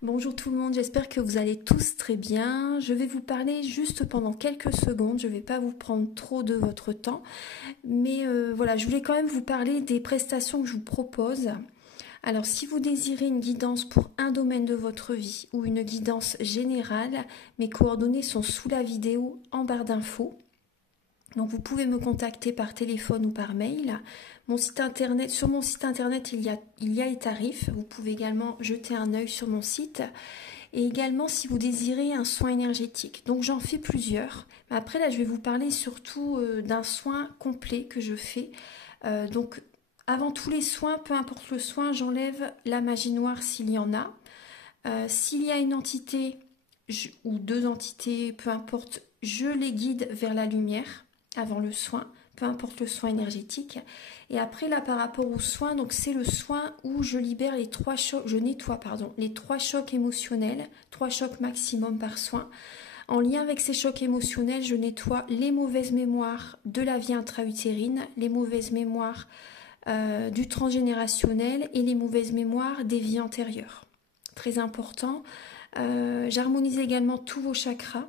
Bonjour tout le monde, j'espère que vous allez tous très bien. Je vais vous parler juste pendant quelques secondes, je ne vais pas vous prendre trop de votre temps, mais voilà, je voulais quand même vous parler des prestations que je vous propose. Alors si vous désirez une guidance pour un domaine de votre vie ou une guidance générale, mes coordonnées sont sous la vidéo en barre d'infos. Donc vous pouvez me contacter par téléphone ou par mail. Sur mon site internet, il y a les tarifs. Vous pouvez également jeter un œil sur mon site. Et également si vous désirez un soin énergétique. Donc j'en fais plusieurs. Mais après là, je vais vous parler surtout d'un soin complet que je fais. Donc avant tous les soins, peu importe le soin, j'enlève la magie noire s'il y en a. S'il y a une entité ou deux entités, peu importe, je les guide vers la lumière avant le soin, peu importe le soin énergétique. Et après là par rapport au soin, donc c'est le soin où je libère les trois chocs, je nettoie les trois chocs émotionnels, 3 chocs maximum par soin. En lien avec ces chocs émotionnels, je nettoie les mauvaises mémoires de la vie intra-utérine, les mauvaises mémoires du transgénérationnel et les mauvaises mémoires des vies antérieures. Très important. J'harmonise également tous vos chakras.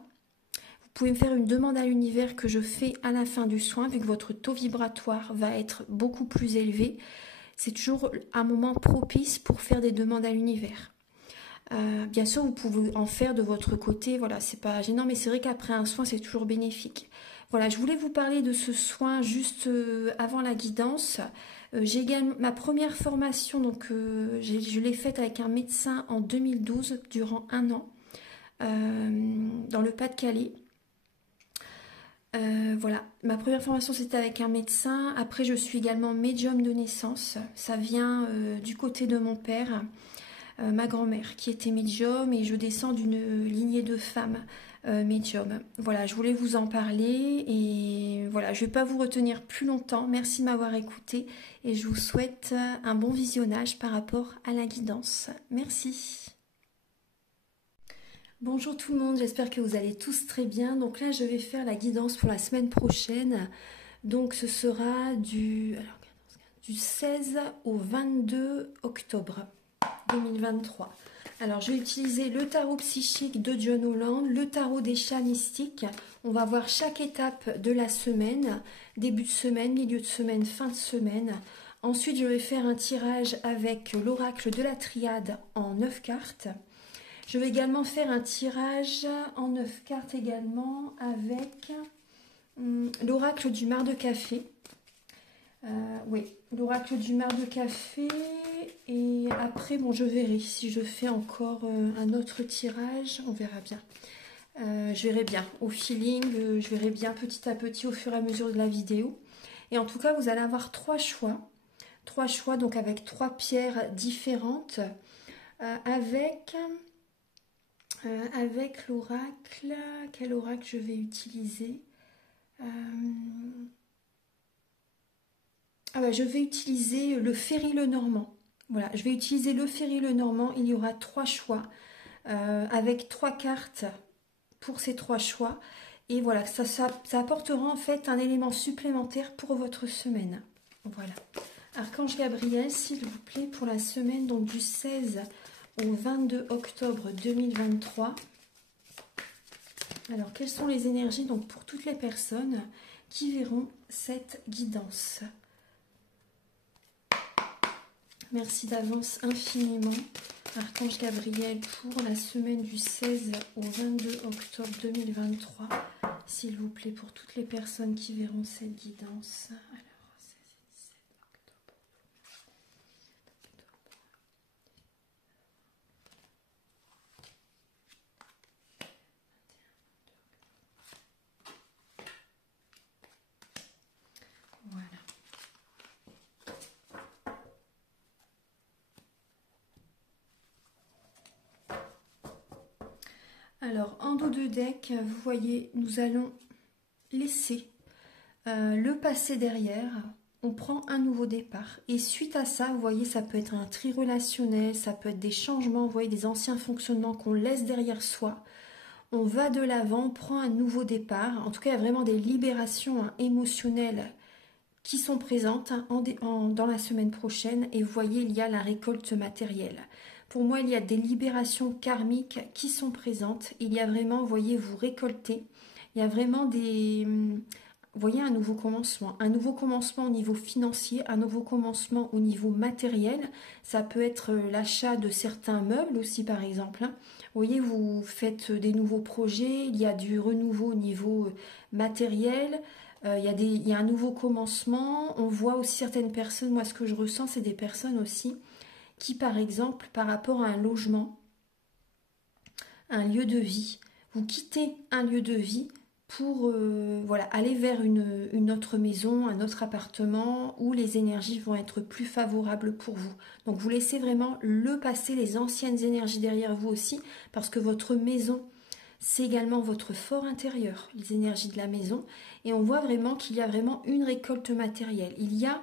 Vous pouvez me faire une demande à l'univers que je fais à la fin du soin, vu que votre taux vibratoire va être beaucoup plus élevé. C'est toujours un moment propice pour faire des demandes à l'univers. Bien sûr, vous pouvez en faire de votre côté, voilà, c'est pas gênant, mais c'est vrai qu'après un soin, c'est toujours bénéfique. Voilà, je voulais vous parler de ce soin juste avant la guidance. J'ai également ma première formation, donc je l'ai faite avec un médecin en 2012, durant 1 an, dans le Pas-de-Calais. Voilà, ma première formation c'était avec un médecin. Après, je suis également médium de naissance. Ça vient du côté de mon père, ma grand-mère qui était médium, et je descends d'une lignée de femmes médium. Voilà, je voulais vous en parler et voilà, je ne vais pas vous retenir plus longtemps. Merci de m'avoir écouté et je vous souhaite un bon visionnage par rapport à la guidance. Merci. Bonjour tout le monde, j'espère que vous allez tous très bien. Donc là, je vais faire la guidance pour la semaine prochaine. Donc ce sera du 16 au 22 octobre 2023. Alors, je vais utiliser le tarot psychique de John Holland, le tarot des chats mystiques. On va voir chaque étape de la semaine, début de semaine, milieu de semaine, fin de semaine. Ensuite, je vais faire un tirage avec l'oracle de la triade en 9 cartes. Je vais également faire un tirage en 9 cartes également avec l'oracle du mar de café. Oui, l'oracle du mar de café. Et après, bon, je verrai si je fais encore un autre tirage. On verra bien. Je verrai bien au feeling. Je verrai bien petit à petit au fur et à mesure de la vidéo. Et en tout cas, vous allez avoir 3 choix. 3 choix, donc avec 3 pierres différentes. Avec l'oracle. Quel oracle je vais utiliser? Je vais utiliser le Ferry-le-Normand. Voilà, je vais utiliser le Ferry-le-Normand. Il y aura 3 choix avec 3 cartes pour ces 3 choix. Et voilà, ça apportera en fait un élément supplémentaire pour votre semaine. Voilà. Archange Gabriel, s'il vous plaît, pour la semaine donc du 16 au 22 octobre 2023. Alors, quelles sont les énergies donc pour toutes les personnes qui verront cette guidance? Merci d'avance infiniment, Archange Gabriel, pour la semaine du 16 au 22 octobre 2023. S'il vous plaît, pour toutes les personnes qui verront cette guidance. Alors, 16 et 17 octobre. Voilà. Alors, en dos de deck, vous voyez, nous allons laisser le passé derrière. On prend un nouveau départ. Et suite à ça, vous voyez, ça peut être un tri relationnel, ça peut être des changements, vous voyez, des anciens fonctionnements qu'on laisse derrière soi. On va de l'avant, on prend un nouveau départ. En tout cas, il y a vraiment des libérations émotionnelles qui sont présentes dans la semaine prochaine. Et vous voyez, il y a la récolte matérielle. Pour moi, il y a des libérations karmiques qui sont présentes. Il y a vraiment, vous voyez, vous récoltez. Il y a vraiment des... Vous voyez, un nouveau commencement. Un nouveau commencement au niveau financier, un nouveau commencement au niveau matériel. Ça peut être l'achat de certains meubles aussi, par exemple. Vous voyez, vous faites des nouveaux projets. Il y a du renouveau au niveau matériel. Il y a un nouveau commencement. On voit aussi certaines personnes, moi ce que je ressens, c'est des personnes aussi qui, par exemple, par rapport à un logement, un lieu de vie, vous quittez un lieu de vie pour voilà, aller vers une autre maison, un autre appartement où les énergies vont être plus favorables pour vous. Donc vous laissez vraiment le passé, les anciennes énergies derrière vous aussi, parce que votre maison, c'est également votre fort intérieur, les énergies de la maison. Et on voit vraiment qu'il y a vraiment une récolte matérielle. Il y a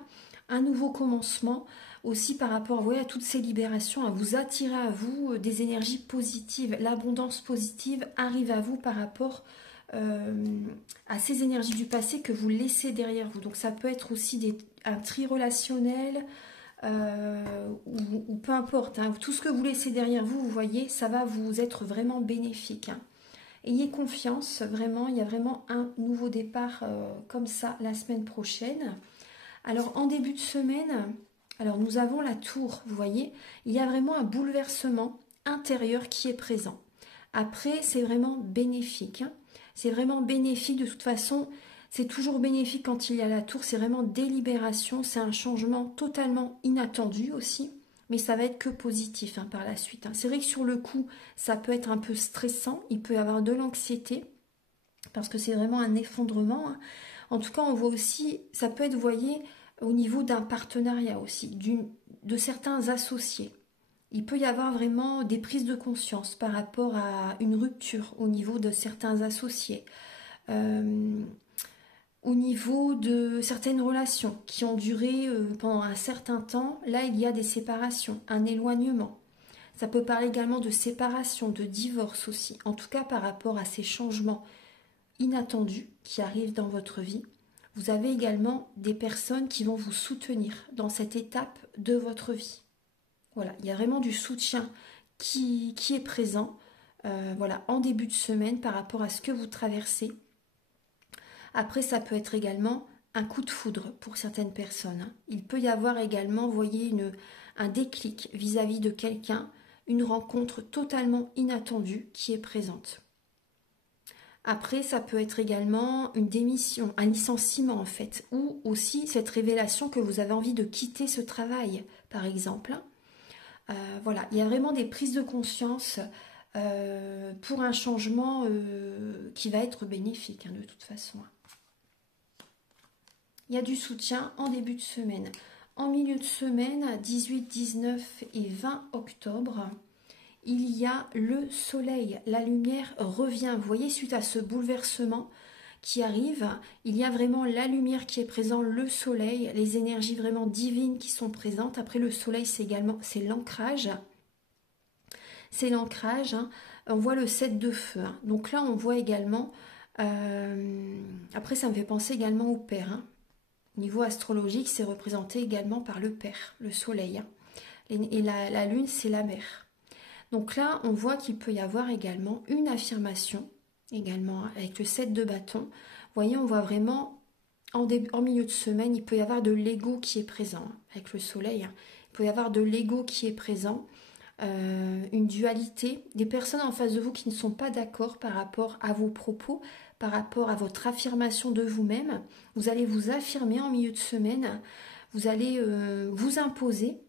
un nouveau commencement aussi par rapport, à toutes ces libérations, à vous attirer à vous des énergies positives. L'abondance positive arrive à vous par rapport à ces énergies du passé que vous laissez derrière vous. Donc ça peut être aussi un tri relationnel ou peu importe. Hein, tout ce que vous laissez derrière vous, vous voyez, ça va vous être vraiment bénéfique. Hein. Ayez confiance, vraiment, il y a vraiment un nouveau départ comme ça la semaine prochaine. Alors en début de semaine, alors nous avons la tour, vous voyez, il y a vraiment un bouleversement intérieur qui est présent. Après, c'est vraiment bénéfique. Hein. C'est vraiment bénéfique de toute façon. C'est toujours bénéfique quand il y a la tour. C'est vraiment délibération. C'est un changement totalement inattendu aussi. Mais ça va être que positif hein, par la suite. Hein. C'est vrai que sur le coup, ça peut être un peu stressant. Il peut y avoir de l'anxiété. Parce que c'est vraiment un effondrement. Hein. En tout cas, on voit aussi, ça peut être, vous voyez, au niveau d'un partenariat aussi, de certains associés. Il peut y avoir vraiment des prises de conscience par rapport à une rupture au niveau de certains associés, au niveau de certaines relations qui ont duré pendant un certain temps. Là, il y a des séparations, un éloignement. Ça peut parler également de séparation, de divorce aussi. En tout cas, par rapport à ces changements inattendus qui arrivent dans votre vie. Vous avez également des personnes qui vont vous soutenir dans cette étape de votre vie. Voilà, il y a vraiment du soutien qui est présent voilà, en début de semaine par rapport à ce que vous traversez. Après, ça peut être également un coup de foudre pour certaines personnes. Hein. Il peut y avoir également, vous voyez, un déclic vis-à-vis de quelqu'un, une rencontre totalement inattendue qui est présente. Après, ça peut être également une démission, un licenciement en fait, ou aussi cette révélation que vous avez envie de quitter ce travail, par exemple. Voilà, il y a vraiment des prises de conscience pour un changement qui va être bénéfique hein, de toute façon. Il y a du soutien en début de semaine. En milieu de semaine, 18, 19 et 20 octobre, il y a le soleil. La lumière revient. Vous voyez, suite à ce bouleversement qui arrive, il y a vraiment la lumière qui est présente, le soleil, les énergies vraiment divines qui sont présentes. Après, le soleil, c'est l'ancrage. C'est l'ancrage. Hein. On voit le 7 de feu. Hein. Donc là, on voit également... après, ça me fait penser également au père. Hein. Au niveau astrologique, c'est représenté également par le père, le soleil. Hein. Et la lune, c'est la mère. Donc là, on voit qu'il peut y avoir également une affirmation, également hein, avec le 7 de bâton. Vous voyez, on voit vraiment, en milieu de semaine, il peut y avoir de l'ego qui est présent, hein, avec le soleil. Hein. Il peut y avoir de l'ego qui est présent, une dualité, des personnes en face de vous qui ne sont pas d'accord par rapport à vos propos, par rapport à votre affirmation de vous-même. Vous allez vous affirmer en milieu de semaine, vous allez vous imposer,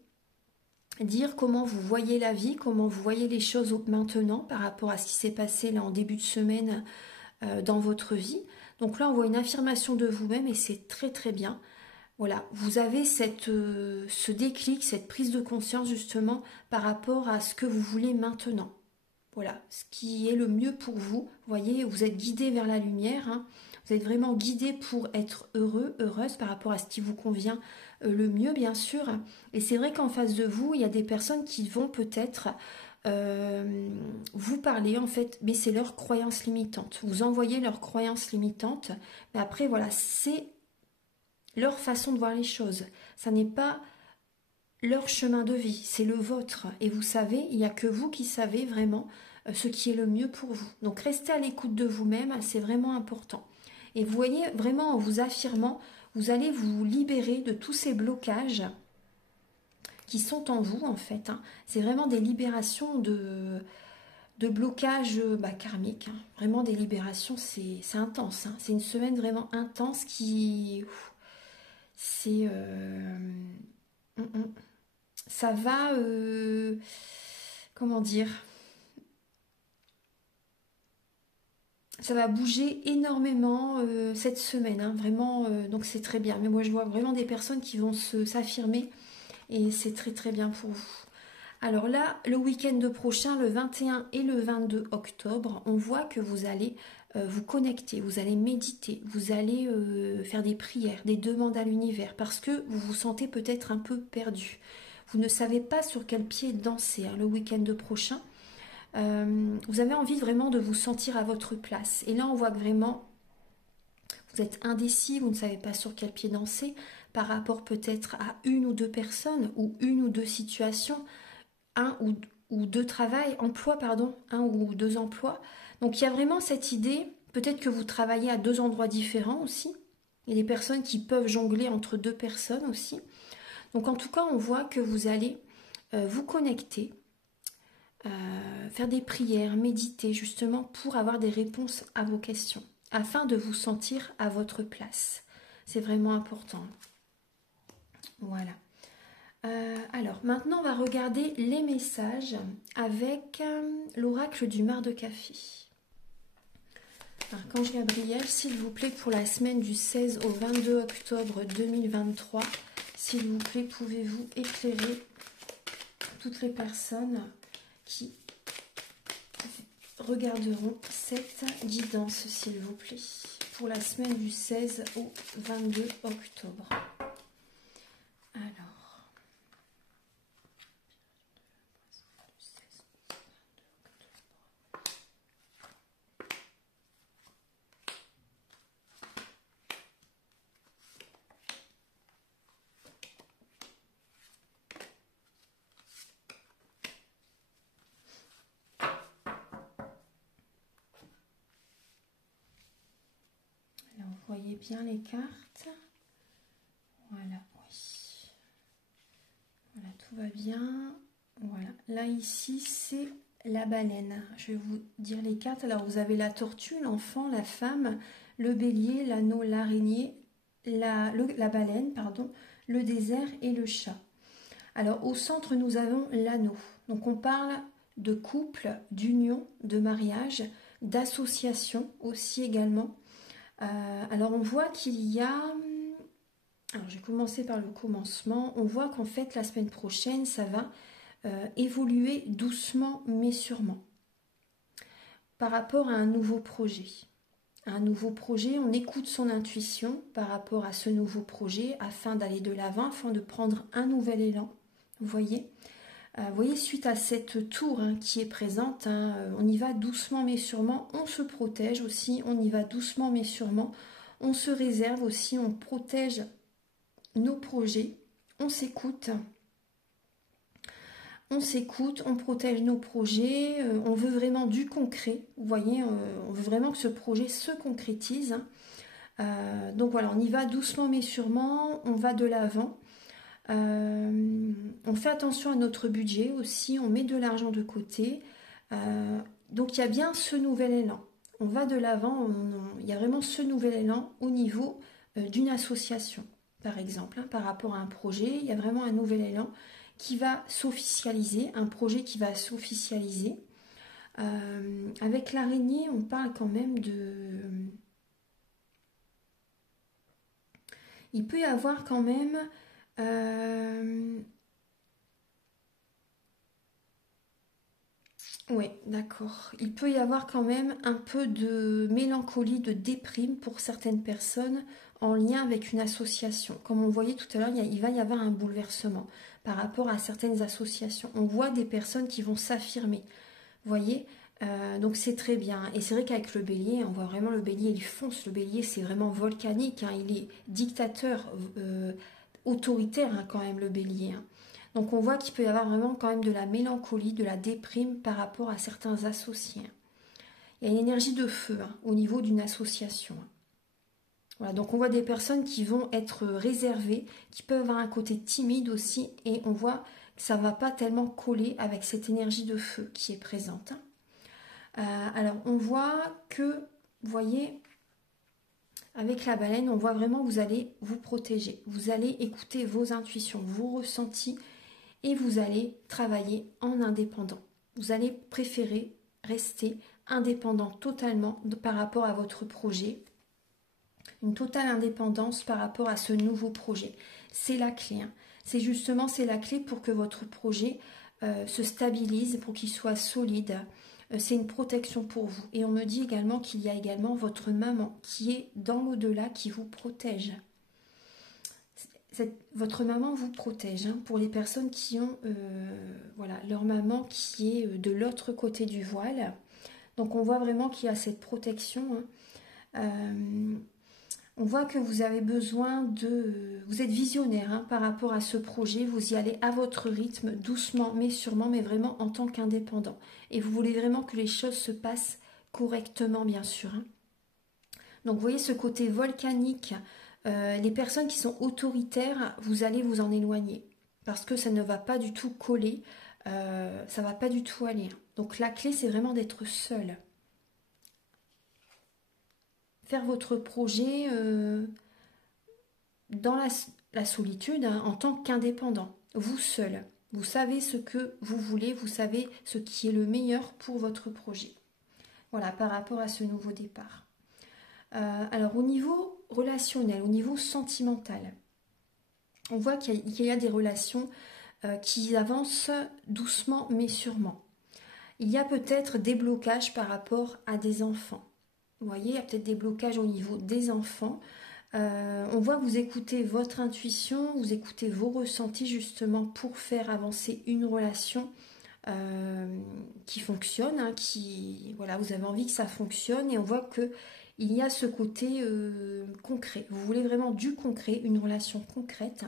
dire comment vous voyez la vie, comment vous voyez les choses maintenant par rapport à ce qui s'est passé là en début de semaine dans votre vie. Donc là, on voit une affirmation de vous-même et c'est très très bien. Voilà, vous avez ce déclic, cette prise de conscience justement par rapport à ce que vous voulez maintenant. Voilà, ce qui est le mieux pour vous. Vous voyez, vous êtes guidé vers la lumière. Hein. Vous êtes vraiment guidé pour être heureux, heureuse par rapport à ce qui vous convient le mieux, bien sûr. Et c'est vrai qu'en face de vous, il y a des personnes qui vont peut-être vous parler, en fait, mais c'est leur croyance limitante. Vous envoyez leurs croyances limitantes. Mais après, voilà, c'est leur façon de voir les choses. Ça n'est pas leur chemin de vie, c'est le vôtre. Et vous savez, il n'y a que vous qui savez vraiment ce qui est le mieux pour vous. Donc restez à l'écoute de vous-même, c'est vraiment important. Et vous voyez, vraiment en vous affirmant, vous allez vous libérer de tous ces blocages qui sont en vous en fait. Hein. C'est vraiment des libérations de blocages karmiques. Hein. Vraiment des libérations, c'est intense. Hein. C'est une semaine vraiment intense qui... C'est... ça va... comment dire, ça va bouger énormément cette semaine, hein, vraiment, donc c'est très bien. Mais moi je vois vraiment des personnes qui vont s'affirmer et c'est très très bien pour vous. Alors là, le week-end prochain, le 21 et le 22 octobre, on voit que vous allez vous connecter, vous allez méditer, vous allez faire des prières, des demandes à l'univers parce que vous vous sentez peut-être un peu perdu. Vous ne savez pas sur quel pied danser hein, le week-end prochain. Vous avez envie vraiment de vous sentir à votre place. Et là, on voit que vraiment, vous êtes indécis, vous ne savez pas sur quel pied danser par rapport peut-être à une ou deux personnes ou une ou deux situations, un ou deux emplois, pardon, un ou deux emplois. Donc, il y a vraiment cette idée, peut-être que vous travaillez à deux endroits différents aussi. Il y a des personnes qui peuvent jongler entre deux personnes aussi. Donc, en tout cas, on voit que vous allez vous connecter, faire des prières, méditer justement pour avoir des réponses à vos questions, afin de vous sentir à votre place. C'est vraiment important. Voilà. Alors, maintenant, on va regarder les messages avec l'oracle du mar de café. Archange Gabriel, s'il vous plaît, pour la semaine du 16 au 22 octobre 2023, s'il vous plaît, pouvez-vous éclairer toutes les personnes qui regarderont cette guidance, s'il vous plaît, pour la semaine du 16 au 22 octobre. Alors, vous voyez bien les cartes. Voilà, oui. Voilà, tout va bien. Voilà, là ici c'est la baleine. Je vais vous dire les cartes. Alors vous avez la tortue, l'enfant, la femme, le bélier, l'anneau, l'araignée, la baleine, pardon, le désert et le chat. Alors au centre nous avons l'anneau. Donc on parle de couple, d'union, de mariage, d'association aussi également. Alors on voit qu'il y a... Alors je vais commencer par le commencement. On voit qu'en fait la semaine prochaine ça va évoluer doucement mais sûrement par rapport à un nouveau projet. Un nouveau projet, on écoute son intuition par rapport à ce nouveau projet afin d'aller de l'avant, afin de prendre un nouvel élan. Vous voyez, suite à cette tour hein, qui est présente, hein, on y va doucement mais sûrement, on se protège aussi, on y va doucement mais sûrement, on se réserve aussi, on protège nos projets, on s'écoute, on protège nos projets, on veut vraiment du concret, vous voyez, on veut vraiment que ce projet se concrétise. Donc voilà, on y va doucement mais sûrement, on va de l'avant. On fait attention à notre budget aussi, on met de l'argent de côté. Donc il y a bien ce nouvel élan. On va de l'avant, il y a vraiment ce nouvel élan au niveau d'une association, par exemple. Hein, par rapport à un projet, il y a vraiment un nouvel élan qui va s'officialiser, un projet qui va s'officialiser. Avec l'araignée, on parle quand même de... Il peut y avoir quand même... Oui, d'accord. Il peut y avoir quand même un peu de mélancolie, de déprime pour certaines personnes en lien avec une association. Comme on voyait tout à l'heure, il va y avoir un bouleversement par rapport à certaines associations. On voit des personnes qui vont s'affirmer. Vous voyez, donc c'est très bien. Et c'est vrai qu'avec le bélier, on voit vraiment le bélier, il fonce. Le bélier, c'est vraiment volcanique. Hein. Il est dictateur, autoritaire hein, quand même, le bélier. Hein. Donc on voit qu'il peut y avoir vraiment quand même de la mélancolie, de la déprime par rapport à certains associés. Il y a une énergie de feu au niveau d'une association. Voilà, donc on voit des personnes qui vont être réservées, qui peuvent avoir un côté timide aussi, et on voit que ça ne va pas tellement coller avec cette énergie de feu qui est présente. Alors on voit que, vous voyez, avec la baleine, on voit vraiment que vous allez vous protéger, vous allez écouter vos intuitions, vos ressentis, et vous allez travailler en indépendant. Vous allez préférer rester indépendant totalement par rapport à votre projet, une totale indépendance par rapport à ce nouveau projet. C'est la clé. C'est la clé pour que votre projet se stabilise, pour qu'il soit solide. C'est une protection pour vous. Et on me dit également qu'il y a également votre maman qui est dans l'au-delà, qui vous protège. Votre maman vous protège, pour les personnes qui ont voilà, leur maman qui est de l'autre côté du voile. Donc on voit vraiment qu'il y a cette protection. On voit que vous avez besoin de... Vous êtes visionnaire par rapport à ce projet. Vous y allez à votre rythme, doucement mais sûrement, mais vraiment en tant qu'indépendant. Et vous voulez vraiment que les choses se passent correctement, bien sûr. Donc vous voyez ce côté volcanique. Les personnes qui sont autoritaires, vous allez vous en éloigner. Parce que ça ne va pas du tout coller. Ça ne va pas du tout aller. Donc la clé, c'est vraiment d'être seul. Faire votre projet dans la solitude en tant qu'indépendant, vous seul. Vous savez ce que vous voulez, vous savez ce qui est le meilleur pour votre projet. Voilà, par rapport à ce nouveau départ. Alors au niveau relationnel, au niveau sentimental, on voit qu'il y a des relations qui avancent doucement mais sûrement. Il y a peut-être des blocages par rapport à des enfants. Vous voyez, il y a peut-être des blocages au niveau des enfants. On voit que vous écoutez votre intuition, vous écoutez vos ressentis justement pour faire avancer une relation qui fonctionne, voilà, vous avez envie que ça fonctionne et on voit que il y a ce côté concret. Vous voulez vraiment du concret, une relation concrète.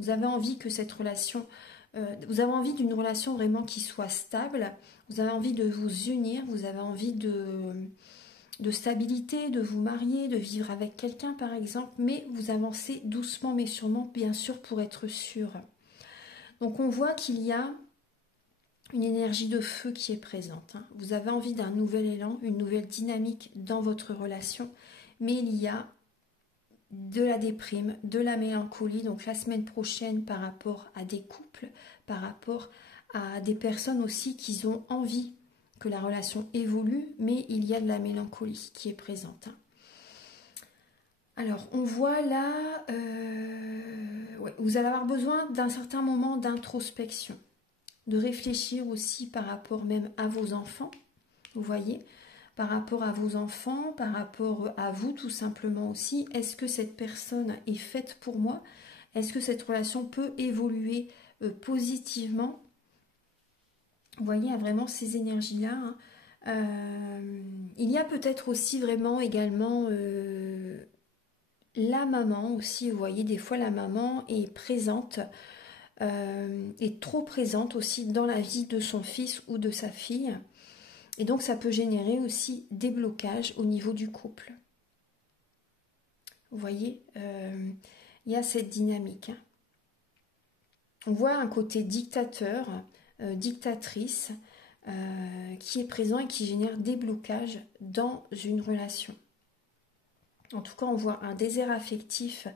Vous avez envie que cette relation, vous avez envie d'une relation vraiment qui soit stable. Vous avez envie de vous unir, vous avez envie de stabilité, de vous marier, de vivre avec quelqu'un par exemple, mais vous avancez doucement mais sûrement, bien sûr, pour être sûr. Donc on voit qu'il y a une énergie de feu qui est présente. Vous avez envie d'un nouvel élan, une nouvelle dynamique dans votre relation, mais il y a de la déprime, de la mélancolie, donc la semaine prochaine par rapport à des couples, par rapport à des personnes aussi qui ont envie que la relation évolue, mais il y a de la mélancolie qui est présente. Alors, on voit là, vous allez avoir besoin d'un certain moment d'introspection, de réfléchir aussi par rapport même à vos enfants, vous voyez, par rapport à vos enfants, par rapport à vous tout simplement aussi. Est-ce que cette personne est faite pour moi? Est-ce que cette relation peut évoluer positivement? Vous voyez, il y a vraiment ces énergies-là. Il y a peut-être aussi vraiment également la maman aussi. Vous voyez, des fois la maman est présente, est trop présente aussi dans la vie de son fils ou de sa fille. Et donc ça peut générer aussi des blocages au niveau du couple. Vous voyez, il y a cette dynamique. On voit un côté dictateur, dictatrice, qui est présent et qui génère des blocages dans une relation. En tout cas, on voit un désert affectif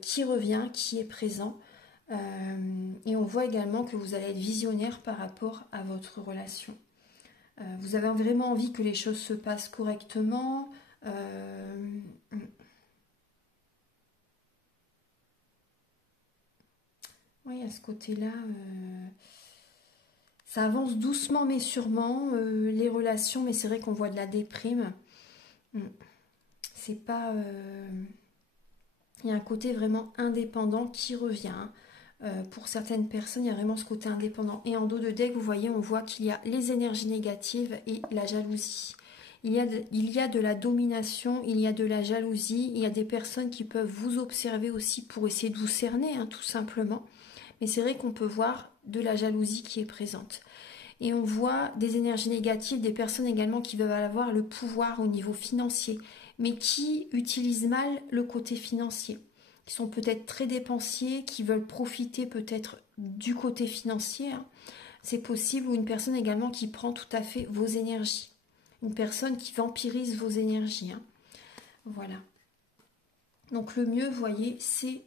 qui revient, qui est présent. Et on voit également que vous allez être visionnaire par rapport à votre relation. Vous avez vraiment envie que les choses se passent correctement. Oui, à ce côté-là, ça avance doucement mais sûrement, les relations, mais c'est vrai qu'on voit de la déprime. C'est pas... il y a un côté vraiment indépendant qui revient. Pour certaines personnes, il y a vraiment ce côté indépendant. Et en dos de deck, vous voyez, on voit qu'il y a les énergies négatives et la jalousie. Il y a de la domination, il y a de la jalousie, il y a des personnes qui peuvent vous observer aussi pour essayer de vous cerner, tout simplement. Mais c'est vrai qu'on peut voir de la jalousie qui est présente. Et on voit des énergies négatives, des personnes également qui veulent avoir le pouvoir au niveau financier, mais qui utilisent mal le côté financier, qui sont peut-être très dépensiers, qui veulent profiter peut-être du côté financier. C'est possible, ou une personne également qui prend tout à fait vos énergies. Une personne qui vampirise vos énergies. Voilà. Donc le mieux, vous voyez, c'est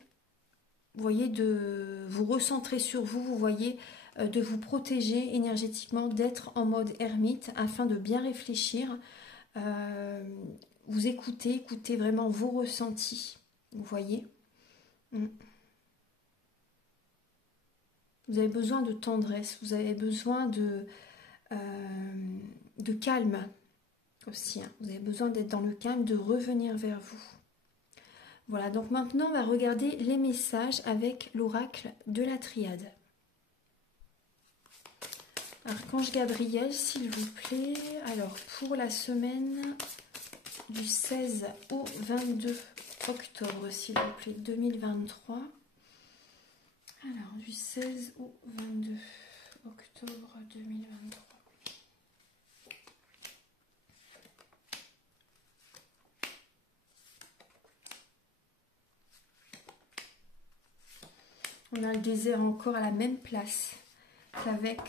de vous recentrer sur vous, vous voyez, de vous protéger énergétiquement, d'être en mode ermite afin de bien réfléchir. Vous écoutez vraiment vos ressentis, vous voyez. Vous avez besoin de tendresse, vous avez besoin de calme aussi. Vous avez besoin d'être dans le calme, de revenir vers vous. Voilà, donc maintenant on va regarder les messages avec l'oracle de la triade. Archange Gabriel, s'il vous plaît. Alors, pour la semaine du 16 au 22 octobre, s'il vous plaît, 2023. Alors, du 16 au 22 octobre 2023. On a le désert encore à la même place qu'avec...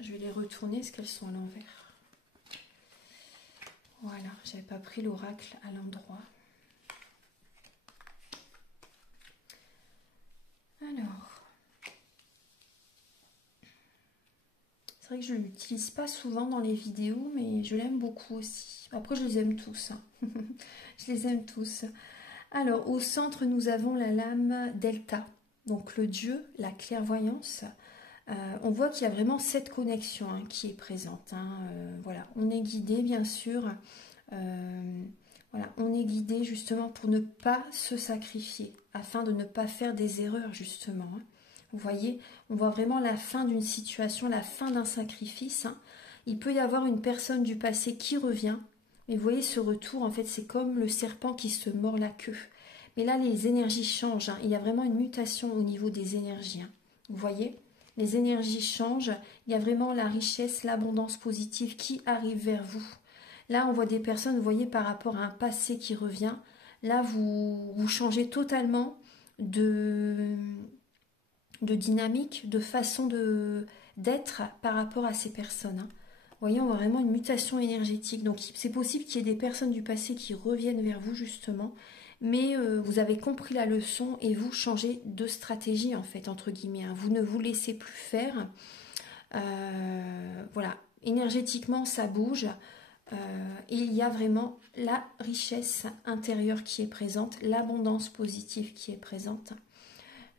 Je vais les retourner parce qu'elles sont à l'envers. Voilà, j'avais pas pris l'oracle à l'endroit. Alors, c'est vrai que je ne l'utilise pas souvent dans les vidéos, mais je l'aime beaucoup aussi. Après, je les aime tous. Je les aime tous. Alors, au centre, nous avons la lame delta. Donc, le dieu, la clairvoyance. On voit qu'il y a vraiment cette connexion qui est présente. Voilà, on est guidé, bien sûr. Voilà, on est guidé justement pour ne pas se sacrifier, afin de ne pas faire des erreurs, justement. Vous voyez, on voit vraiment la fin d'une situation, la fin d'un sacrifice. Il peut y avoir une personne du passé qui revient. Mais vous voyez, ce retour, en fait, c'est comme le serpent qui se mord la queue. Mais là, les énergies changent. Il y a vraiment une mutation au niveau des énergies. Vous voyez, les énergies changent. Il y a vraiment la richesse, l'abondance positive qui arrive vers vous. Là, on voit des personnes, vous voyez, par rapport à un passé qui revient. Là, vous changez totalement de dynamique, de façon d'être par rapport à ces personnes. Vous voyez, on voit vraiment une mutation énergétique. Donc, c'est possible qu'il y ait des personnes du passé qui reviennent vers vous, justement. Mais vous avez compris la leçon et vous changez de stratégie, en fait, entre guillemets. Vous ne vous laissez plus faire. Voilà, énergétiquement, ça bouge. Et il y a vraiment la richesse intérieure qui est présente, l'abondance positive qui est présente.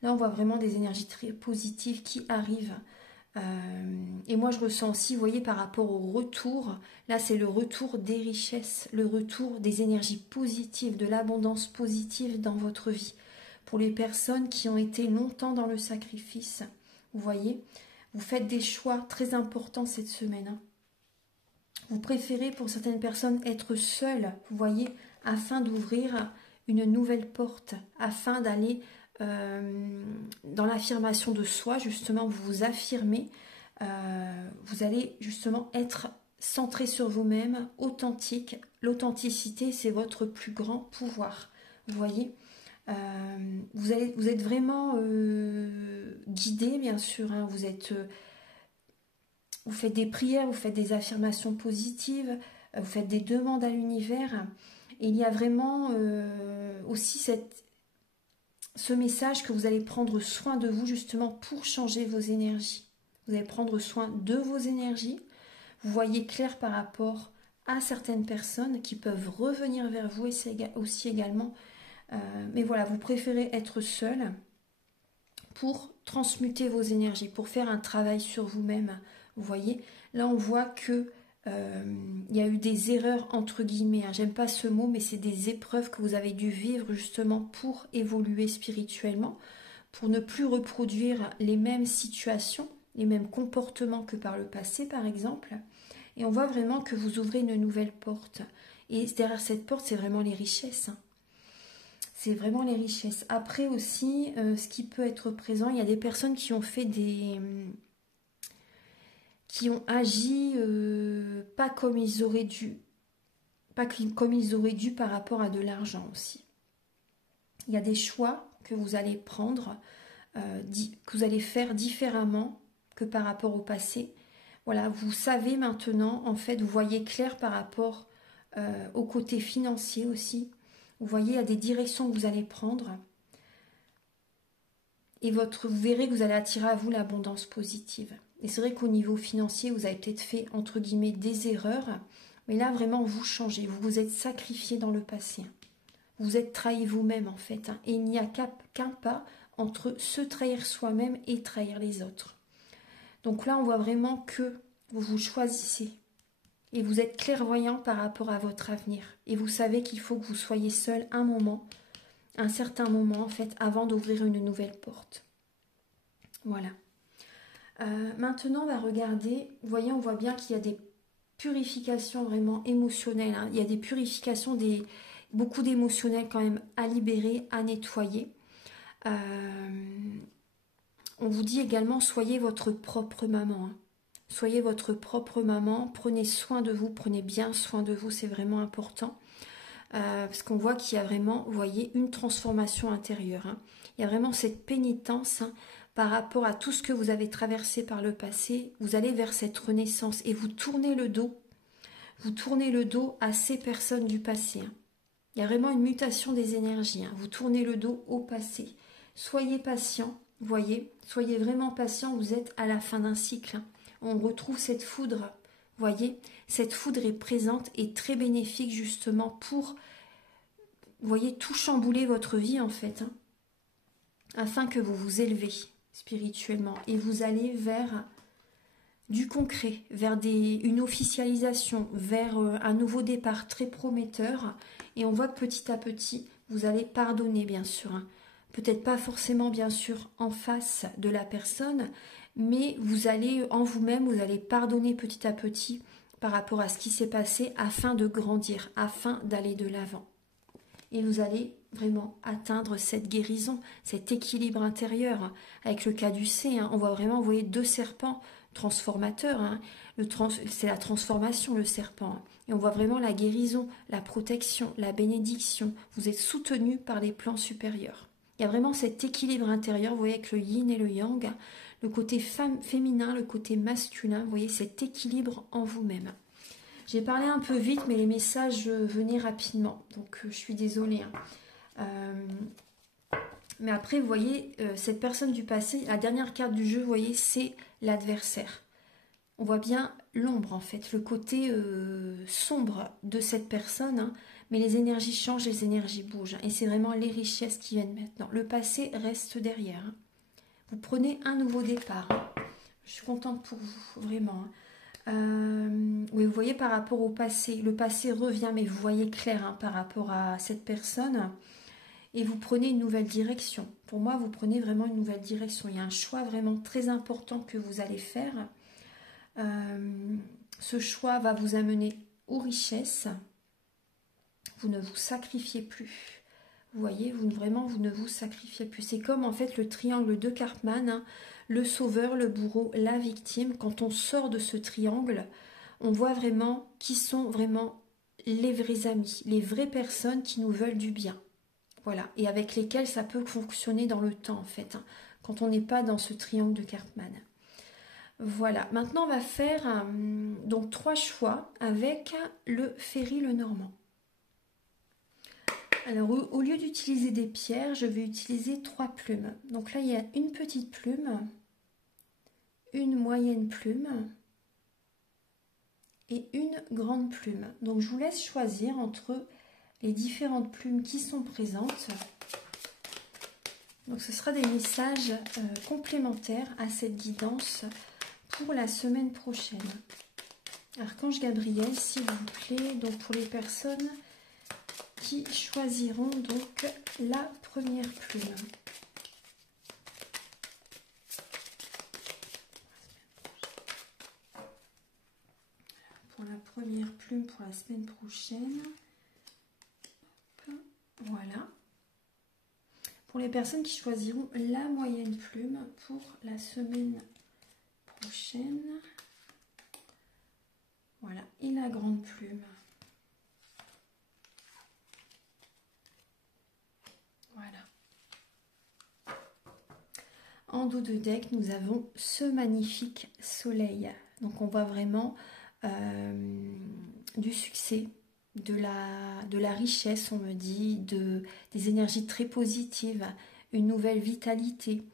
Là, on voit vraiment des énergies très positives qui arrivent. Et moi, je ressens aussi, vous voyez, par rapport au retour, là, c'est le retour des richesses, le retour des énergies positives, de l'abondance positive dans votre vie. Pour les personnes qui ont été longtemps dans le sacrifice, vous voyez, vous faites des choix très importants cette semaine. Vous préférez, pour certaines personnes, être seule, vous voyez, afin d'ouvrir une nouvelle porte, afin d'aller dans l'affirmation de soi, justement, vous vous affirmez, vous allez justement être centré sur vous-même, authentique. L'authenticité, c'est votre plus grand pouvoir, vous voyez. Vous êtes vraiment guidé, bien sûr, vous faites des prières, vous faites des affirmations positives, vous faites des demandes à l'univers. Et il y a vraiment aussi ce message que vous allez prendre soin de vous justement pour changer vos énergies. Vous allez prendre soin de vos énergies. Vous voyez clair par rapport à certaines personnes qui peuvent revenir vers vous et c'est aussi également. Mais voilà, vous préférez être seul pour transmuter vos énergies, pour faire un travail sur vous-même. Vous voyez, là on voit que il y a eu des erreurs entre guillemets, j'aime pas ce mot, mais c'est des épreuves que vous avez dû vivre justement pour évoluer spirituellement, pour ne plus reproduire les mêmes situations, les mêmes comportements que par le passé par exemple. Et on voit vraiment que vous ouvrez une nouvelle porte. Et derrière cette porte, c'est vraiment les richesses. C'est vraiment les richesses. Après aussi, ce qui peut être présent, il y a des personnes qui ont fait qui ont agi pas comme ils auraient dû. Pas comme ils auraient dû par rapport à de l'argent aussi. Il y a des choix que vous allez prendre, que vous allez faire différemment que par rapport au passé. Voilà, vous savez maintenant, en fait, vous voyez clair par rapport au côté financier aussi. Vous voyez, il y a des directions que vous allez prendre. Et vous verrez que vous allez attirer à vous l'abondance positive. Et c'est vrai qu'au niveau financier, vous avez peut-être fait, entre guillemets, des erreurs. Mais là, vraiment, vous changez. Vous vous êtes sacrifié dans le passé. Vous êtes trahi vous-même, en fait. Et il n'y a qu'un pas entre se trahir soi-même et trahir les autres. Donc là, on voit vraiment que vous vous choisissez. Et vous êtes clairvoyant par rapport à votre avenir. Et vous savez qu'il faut que vous soyez seul un moment, un certain moment, en fait, avant d'ouvrir une nouvelle porte. Voilà. Maintenant, on va regarder. Vous voyez, on voit bien qu'il y a des purifications vraiment émotionnelles. Hein. Il y a des purifications, beaucoup d'émotionnels quand même à libérer, à nettoyer. On vous dit également, soyez votre propre maman. Hein. Soyez votre propre maman, prenez soin de vous, prenez bien soin de vous, c'est vraiment important. Parce qu'on voit qu'il y a vraiment, vous voyez, une transformation intérieure. Hein. Il y a vraiment cette pénitence par rapport à tout ce que vous avez traversé par le passé. Vous allez vers cette renaissance et vous tournez le dos. Vous tournez le dos à ces personnes du passé. Hein. Il y a vraiment une mutation des énergies. Hein. Vous tournez le dos au passé. Soyez patient, vous voyez, soyez vraiment patient, vous êtes à la fin d'un cycle. Hein. On retrouve cette foudre, vous voyez, cette foudre est présente et très bénéfique justement pour, vous voyez, tout chambouler votre vie en fait, hein, afin que vous vous élevez spirituellement et vous allez vers du concret, vers une officialisation, vers un nouveau départ très prometteur. Et on voit que petit à petit, vous allez pardonner bien sûr. Hein. Peut-être pas forcément bien sûr en face de la personne, mais vous allez en vous-même, vous allez pardonner petit à petit par rapport à ce qui s'est passé afin de grandir, afin d'aller de l'avant. Et vous allez vraiment atteindre cette guérison, cet équilibre intérieur. Avec le caducée, hein, on voit vraiment, vous voyez, deux serpents transformateurs. Hein. C'est la transformation, le serpent. Hein. Et on voit vraiment la guérison, la protection, la bénédiction. Vous êtes soutenu par les plans supérieurs. Il y a vraiment cet équilibre intérieur, vous voyez, avec le yin et le yang, le côté féminin, le côté masculin, vous voyez, cet équilibre en vous-même. J'ai parlé un peu vite, mais les messages venaient rapidement, donc je suis désolée. Hein. Mais après, vous voyez, cette personne du passé, la dernière carte du jeu, vous voyez, c'est l'adversaire. On voit bien l'ombre, en fait, le côté sombre de cette personne, hein, mais les énergies changent, les énergies bougent. Et c'est vraiment les richesses qui viennent maintenant. Le passé reste derrière. Hein. Vous prenez un nouveau départ. Hein. Je suis contente pour vous, vraiment. Hein. Oui, vous voyez par rapport au passé, le passé revient, mais vous voyez clair hein, par rapport à cette personne, et vous prenez une nouvelle direction. Pour moi, vous prenez vraiment une nouvelle direction. Il y a un choix vraiment très important que vous allez faire. Ce choix va vous amener aux richesses. Vous ne vous sacrifiez plus. Vous voyez, vous ne vous sacrifiez plus. C'est comme en fait le triangle de Karpman, hein, le sauveur, le bourreau, la victime. Quand on sort de ce triangle, on voit vraiment qui sont vraiment les vrais amis, les vraies personnes qui nous veulent du bien. Voilà, et avec lesquelles ça peut fonctionner dans le temps en fait, hein, quand on n'est pas dans ce triangle de Karpman. Voilà, maintenant on va faire donc 3 choix avec le Ferry Lenormand. Alors au lieu d'utiliser des pierres, je vais utiliser 3 plumes. Donc là il y a une petite plume, une moyenne plume et une grande plume. Donc je vous laisse choisir entre les différentes plumes qui sont présentes. Donc ce sera des messages complémentaires à cette guidance pour la semaine prochaine. Archange Gabriel, s'il vous plaît, donc pour les personnes qui choisiront donc la première plume. Pour la première plume pour la semaine prochaine. Voilà. Pour les personnes qui choisiront la moyenne plume pour la semaine prochaine. Voilà, et la grande plume. Voilà. En dos de deck, nous avons ce magnifique soleil. Donc on voit vraiment du succès, de la richesse, on me dit, des énergies très positives, une nouvelle vitalité.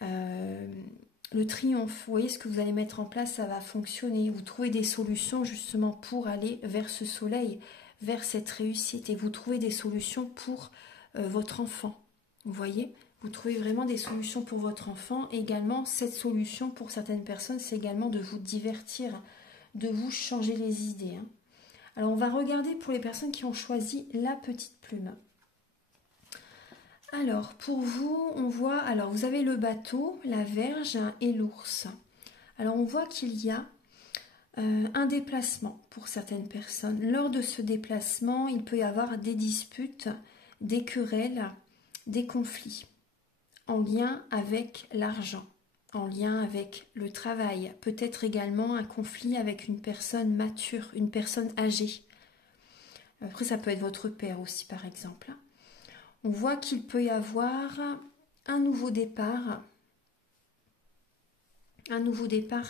Le triomphe, vous voyez ce que vous allez mettre en place, ça va fonctionner. Vous trouvez des solutions justement pour aller vers ce soleil, vers cette réussite. Et vous trouvez des solutions pour votre enfant. Vous voyez, vous trouvez vraiment des solutions pour votre enfant. Également, cette solution pour certaines personnes, c'est également de vous divertir, de vous changer les idées. Hein. Alors, on va regarder pour les personnes qui ont choisi la petite plume. Alors, pour vous, on voit, alors vous avez le bateau, la verge et l'ours. Alors, on voit qu'il y a un déplacement pour certaines personnes. Lors de ce déplacement, il peut y avoir des disputes, des querelles, des conflits en lien avec l'argent, en lien avec le travail. Peut-être également un conflit avec une personne mature, une personne âgée. Après, ça peut être votre père aussi, par exemple. On voit qu'il peut y avoir un nouveau départ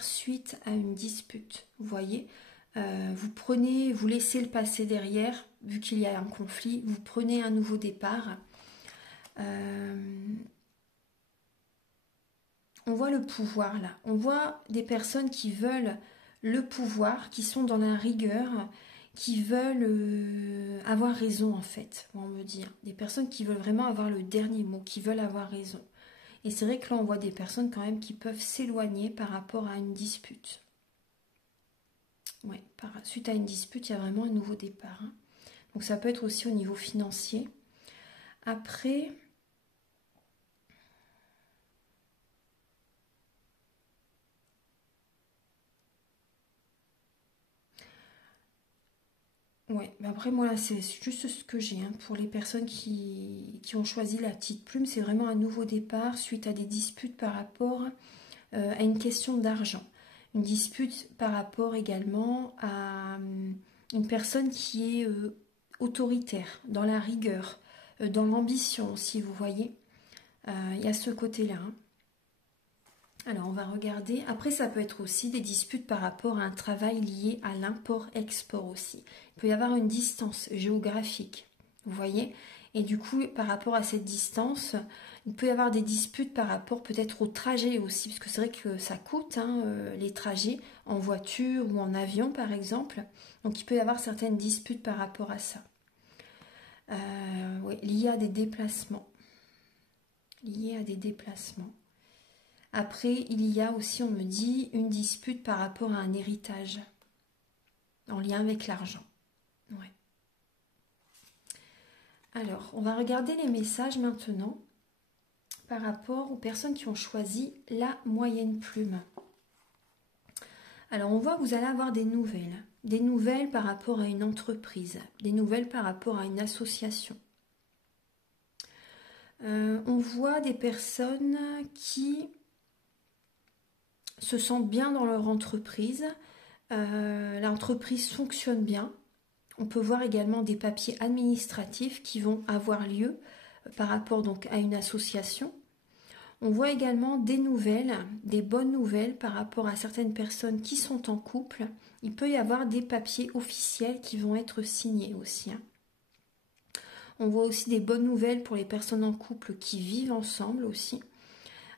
suite à une dispute. Vous voyez, vous laissez le passé derrière, vu qu'il y a un conflit, vous prenez un nouveau départ. On voit le pouvoir là, on voit des personnes qui veulent le pouvoir, qui sont dans la rigueur, qui veulent avoir raison en fait, on me dire. Des personnes qui veulent vraiment avoir le dernier mot, qui veulent avoir raison. Et c'est vrai que là on voit des personnes quand même qui peuvent s'éloigner par rapport à une dispute. Ouais, suite à une dispute, il y a vraiment un nouveau départ. Hein. Donc ça peut être aussi au niveau financier. Après... Ouais, mais après moi c'est juste ce que j'ai hein, pour les personnes qui ont choisi la petite plume, c'est vraiment un nouveau départ suite à des disputes par rapport à une question d'argent. Une dispute par rapport également à une personne qui est autoritaire, dans la rigueur, dans l'ambition si vous voyez. Il y a ce côté-là. Hein. Alors on va regarder, après ça peut être aussi des disputes par rapport à un travail lié à l'import-export aussi. Il peut y avoir une distance géographique, vous voyez, et du coup par rapport à cette distance, il peut y avoir des disputes par rapport peut-être au trajet aussi, parce que c'est vrai que ça coûte hein, les trajets en voiture ou en avion par exemple, donc il peut y avoir certaines disputes par rapport à ça. Oui, lié à des déplacements. Lié à des déplacements. Après, il y a aussi, on me dit, une dispute par rapport à un héritage en lien avec l'argent. Ouais. Alors, on va regarder les messages maintenant par rapport aux personnes qui ont choisi la moyenne plume. Alors, on voit que vous allez avoir des nouvelles par rapport à une entreprise, des nouvelles par rapport à une association. On voit des personnes qui se sentent bien dans leur entreprise, l'entreprise fonctionne bien. On peut voir également des papiers administratifs qui vont avoir lieu par rapport donc à une association. On voit également des nouvelles, des bonnes nouvelles par rapport à certaines personnes qui sont en couple. Il peut y avoir des papiers officiels qui vont être signés aussi. Hein. On voit aussi des bonnes nouvelles pour les personnes en couple qui vivent ensemble aussi.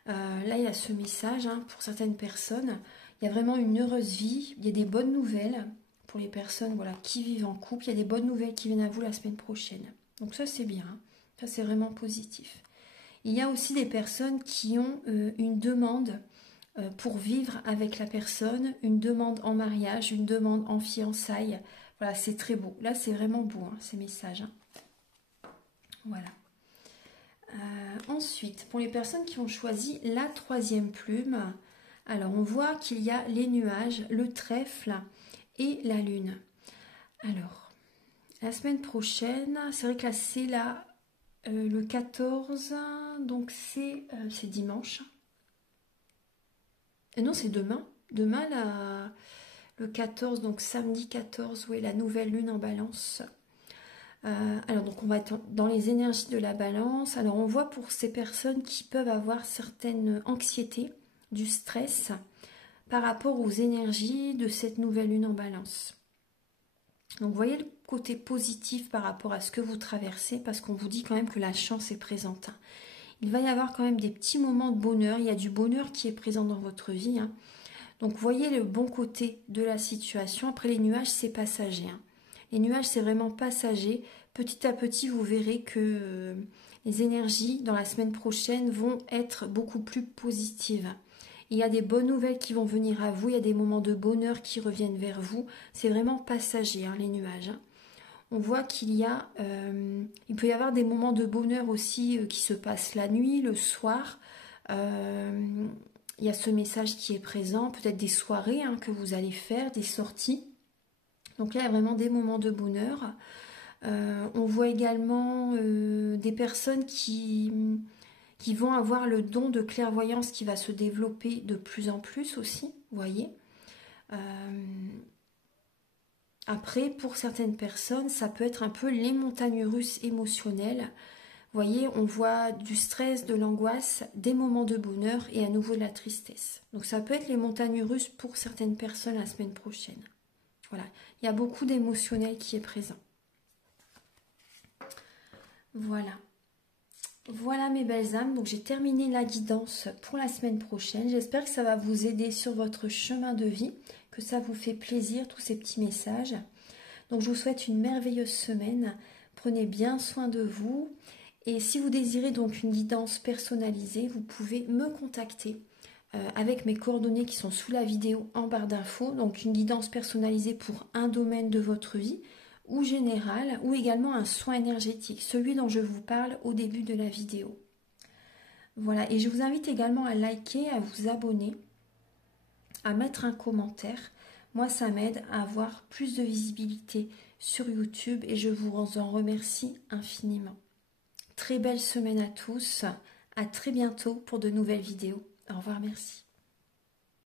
Là, il y a ce message hein, pour certaines personnes. Il y a vraiment une heureuse vie. Il y a des bonnes nouvelles pour les personnes voilà, qui vivent en couple. Il y a des bonnes nouvelles qui viennent à vous la semaine prochaine. Donc ça, c'est bien. Hein. Ça, c'est vraiment positif. Il y a aussi des personnes qui ont une demande pour vivre avec la personne, une demande en mariage, une demande en fiançailles. Voilà, c'est très beau. Là, c'est vraiment beau, hein, ces messages. Hein. Voilà. Ensuite, pour les personnes qui ont choisi la troisième plume, alors on voit qu'il y a les nuages, le trèfle et la lune. Alors, la semaine prochaine, c'est vrai que là c'est Le 14, donc c'est dimanche. Non, c'est demain. Demain, le 14, donc samedi 14, oui, la nouvelle lune en balance. Alors, donc on va être dans les énergies de la balance. Alors, on voit pour ces personnes qui peuvent avoir certaines anxiétés, du stress, par rapport aux énergies de cette nouvelle lune en balance. Donc, vous voyez le côté positif par rapport à ce que vous traversez, parce qu'on vous dit quand même que la chance est présente. Il va y avoir quand même des petits moments de bonheur. Il y a du bonheur qui est présent dans votre vie, hein. Donc, voyez le bon côté de la situation. Après, les nuages, c'est passager, hein. Les nuages, c'est vraiment passager. Petit à petit, vous verrez que les énergies dans la semaine prochaine vont être beaucoup plus positives. Il y a des bonnes nouvelles qui vont venir à vous. Il y a des moments de bonheur qui reviennent vers vous. C'est vraiment passager, hein, les nuages, hein. On voit il peut y avoir des moments de bonheur aussi qui se passent la nuit, le soir. Il y a ce message qui est présent, peut-être des soirées, hein, que vous allez faire, des sorties. Donc là, il y a vraiment des moments de bonheur. On voit également des personnes qui vont avoir le don de clairvoyance qui va se développer de plus en plus aussi, vous voyez. Après, pour certaines personnes, ça peut être un peu les montagnes russes émotionnelles. Vous voyez, on voit du stress, de l'angoisse, des moments de bonheur et à nouveau de la tristesse. Donc ça peut être les montagnes russes pour certaines personnes la semaine prochaine. Voilà, il y a beaucoup d'émotionnel qui est présent. Voilà. Voilà mes belles âmes, donc j'ai terminé la guidance pour la semaine prochaine. J'espère que ça va vous aider sur votre chemin de vie, que ça vous fait plaisir tous ces petits messages. Donc je vous souhaite une merveilleuse semaine. Prenez bien soin de vous. Et si vous désirez donc une guidance personnalisée, vous pouvez me contacter avec mes coordonnées qui sont sous la vidéo en barre d'infos. Donc une guidance personnalisée pour un domaine de votre vie ou général, ou également un soin énergétique, celui dont je vous parle au début de la vidéo. Voilà, et je vous invite également à liker, à vous abonner, à mettre un commentaire. Moi, ça m'aide à avoir plus de visibilité sur YouTube et je vous en remercie infiniment. Très belle semaine à tous, à très bientôt pour de nouvelles vidéos. Au revoir, merci.